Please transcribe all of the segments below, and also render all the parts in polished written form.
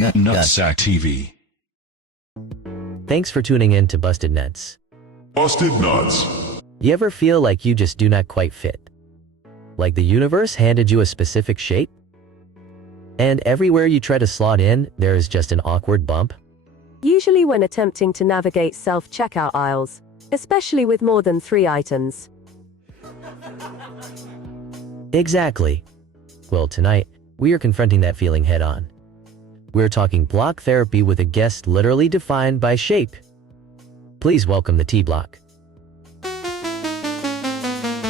Nutsack TV. Thanks for tuning in to Busted Nuts. Busted Nuts. You ever feel like you just do not quite fit? Like the universe handed you a specific shape? And everywhere you try to slot in, there is just an awkward bump? Usually when attempting to navigate self-checkout aisles, especially with more than 3 items. Exactly. Well, tonight, we are confronting that feeling head-on. We're talking block therapy with a guest literally defined by shape. Please welcome the T block.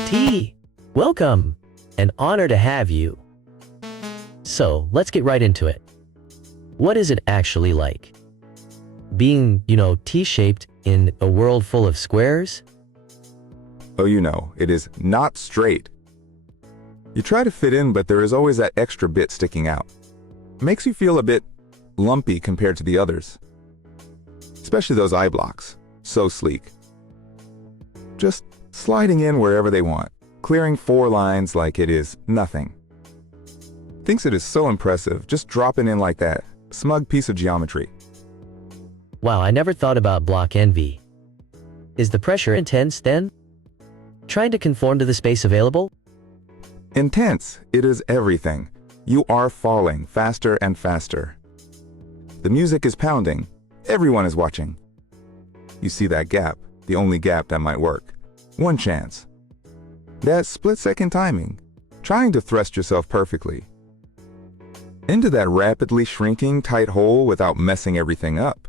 T, welcome! An honor to have you. So, let's get right into it. What is it actually like? Being, T-shaped in a world full of squares? Oh, it is not straight. You try to fit in, but there is always that extra bit sticking out. Makes you feel a bit lumpy compared to the others. Especially those eye blocks. So sleek. Just sliding in wherever they want, clearing 4 lines like it is nothing. Thinks it is so impressive, just dropping in like that. Smug piece of geometry. Wow, I never thought about block envy. Is the pressure intense then? Trying to conform to the space available? Intense. It is everything. You are falling faster and faster. The music is pounding. Everyone is watching. You see that gap, the only gap that might work. One chance. That split-second timing, trying to thrust yourself perfectly into that rapidly shrinking tight hole without messing everything up.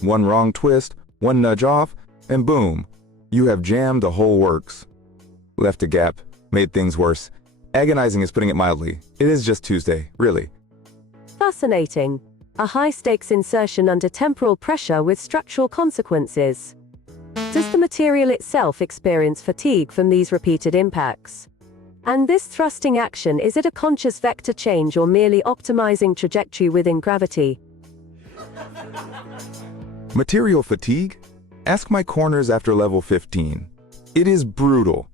One wrong twist, one nudge off, and boom, you have jammed the whole works. Left a gap, made things worse. Agonizing is putting it mildly. It is just Tuesday, really. Fascinating. A high-stakes insertion under temporal pressure with structural consequences. Does the material itself experience fatigue from these repeated impacts? And this thrusting action, is it a conscious vector change or merely optimizing trajectory within gravity? Material fatigue? Ask my corners after level 15. It is brutal.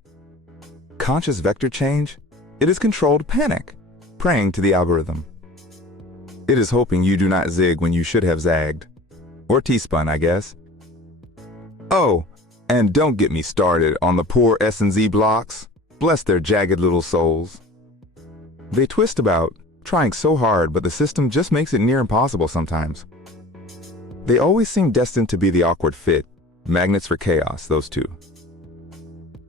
Conscious vector change? It is controlled panic, praying to the algorithm. It is hoping you do not zig when you should have zagged. Or T-spun, I guess. Oh, and don't get me started on the poor S and Z blocks. Bless their jagged little souls. They twist about, trying so hard, but the system just makes it near impossible sometimes. They always seem destined to be the awkward fit. Magnets for chaos, those two.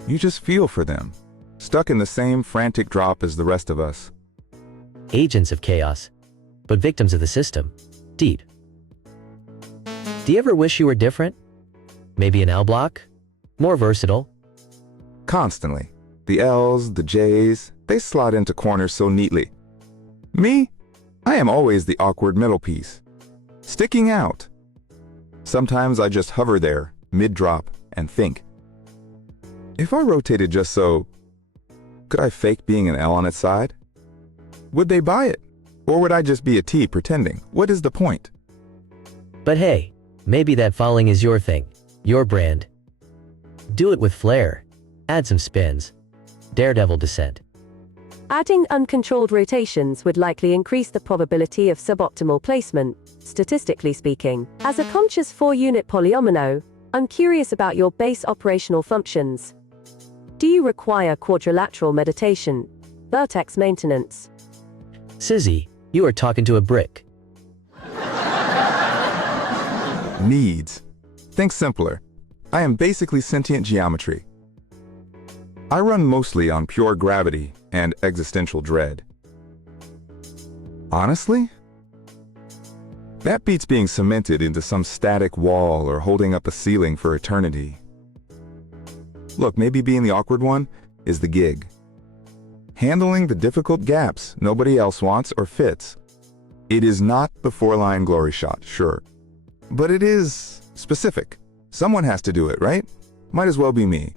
You just feel for them. Stuck in the same frantic drop as the rest of us. Agents of chaos, but victims of the system. Deep. Do you ever wish you were different? Maybe an L block? More versatile? Constantly. The L's, the J's, they slot into corners so neatly. Me? I am always the awkward middle piece. Sticking out. Sometimes I just hover there, mid-drop, and think. If I rotated just so, could I fake being an L on its side? Would they buy it? Or would I just be a T pretending? What is the point? But hey, maybe that falling is your thing, your brand. Do it with flair. Add some spins. Daredevil descent. Adding uncontrolled rotations would likely increase the probability of suboptimal placement, statistically speaking. As a conscious 4-unit polyomino, I'm curious about your base operational functions. Do you require quadrilateral meditation, vertex maintenance? Susy, you are talking to a brick. Needs. Think simpler. I am basically sentient geometry. I run mostly on pure gravity and existential dread. Honestly? That beats being cemented into some static wall or holding up a ceiling for eternity. Look, maybe being the awkward one is the gig. Handling the difficult gaps nobody else wants or fits. It is not the 4-line glory shot, sure. But it is specific. Someone has to do it, right? Might as well be me.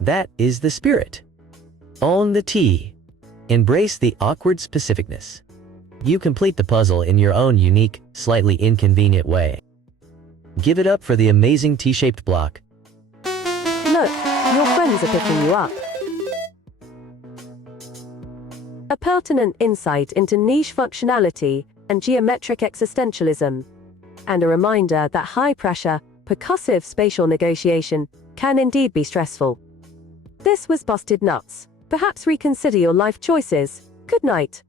That is the spirit. Own the T. Embrace the awkward specificness. You complete the puzzle in your own unique, slightly inconvenient way. Give it up for the amazing T-shaped block. Look, your friends are picking you up. A pertinent insight into niche functionality, and geometric existentialism. And a reminder that high-pressure, percussive spatial negotiation can indeed be stressful. This was Busted Nuts. Perhaps reconsider your life choices. Good night.